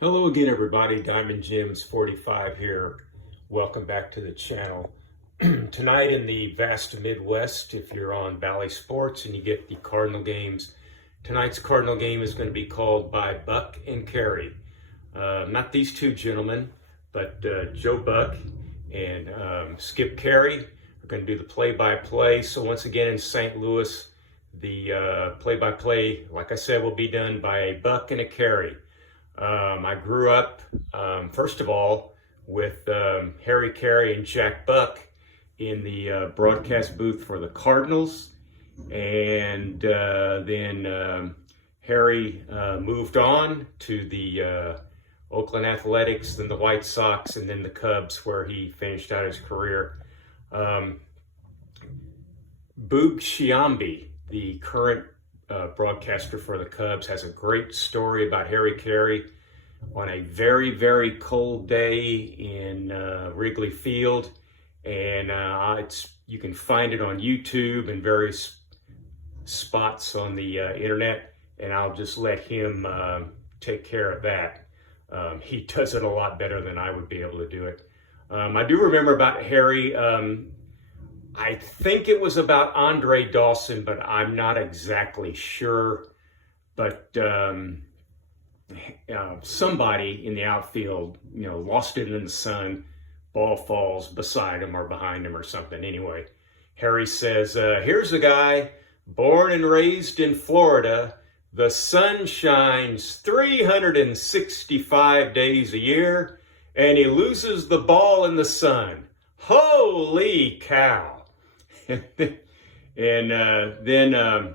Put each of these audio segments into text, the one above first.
Hello again, everybody. Diamond Gems 45 here. Welcome back to the channel. Tonight in the vast Midwest, if you're on Valley Sports and you get the Cardinal games, tonight's Cardinal game is going to be called by Buck and Caray. Not these two gentlemen, but Joe Buck and Skip Caray are going to do the play-by-play. So once again in St. Louis, the play-by-play, like I said, will be done by a Buck and a Caray. I grew up, first of all, with Harry Caray and Jack Buck in the broadcast booth for the Cardinals. And then Harry moved on to the Oakland Athletics, then the White Sox, and then the Cubs, where he finished out his career. Boog Sciambi, the current broadcaster for the Cubs, has a great story about Harry Caray on a very, very cold day in Wrigley Field, and you can find it on YouTube and various spots on the internet, and I'll just let him take care of that. He does it a lot better than I would be able to do it. I do remember about Harry, I think it was about Andre Dawson, but I'm not exactly sure. But somebody in the outfield, lost it in the sun, ball falls beside him or behind him or something. Anyway, Harry says, here's a guy born and raised in Florida. The sun shines 365 days a year, and he loses the ball in the sun. Holy cow. And then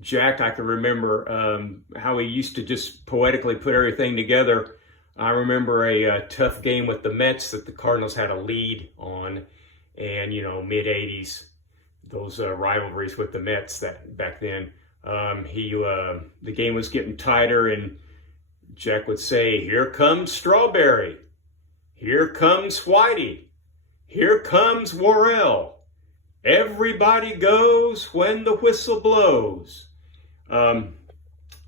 Jack, I can remember how he used to just poetically put everything together. I remember a tough game with the Mets that the Cardinals had a lead on, and mid-'80s, those rivalries with the Mets that back then. The game was getting tighter, and Jack would say, "Here comes Strawberry, here comes Whitey, here comes Worrell. Everybody goes when the whistle blows." I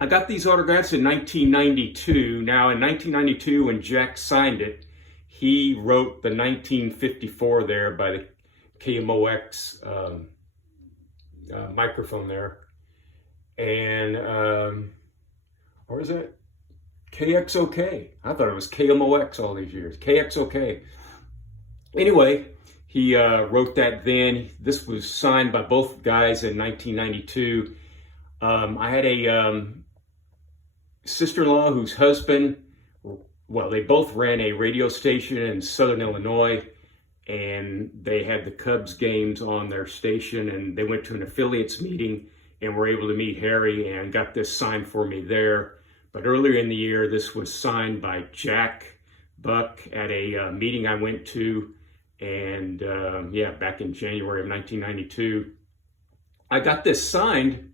got these autographs in 1992. Now, in 1992, when Jack signed it, he wrote the 1954 there by the KMOX microphone there. And, or is it KXOK? I thought it was KMOX all these years. KXOK. Anyway, he wrote that then. This was signed by both guys in 1992. I had a sister-in-law whose husband, well, they both ran a radio station in Southern Illinois, and they had the Cubs games on their station, and they went to an affiliates meeting and were able to meet Harry and got this signed for me there. But earlier in the year, this was signed by Jack Buck at a meeting I went to. And back in January of 1992, I got this signed,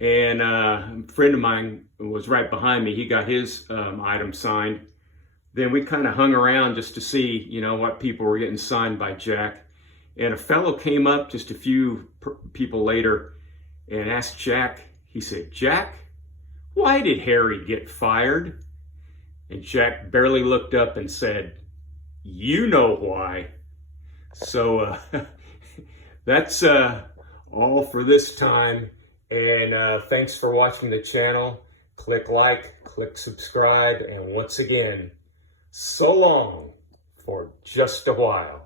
and a friend of mine was right behind me. He got his item signed. Then we kind of hung around just to see, what people were getting signed by Jack. And a fellow came up just a few people later and asked Jack, he said, "Jack, why did Harry get fired?" And Jack barely looked up and said, "You know why." So that's all for this time. And thanks for watching the channel. Click like, click subscribe. And once again, so long for just a while.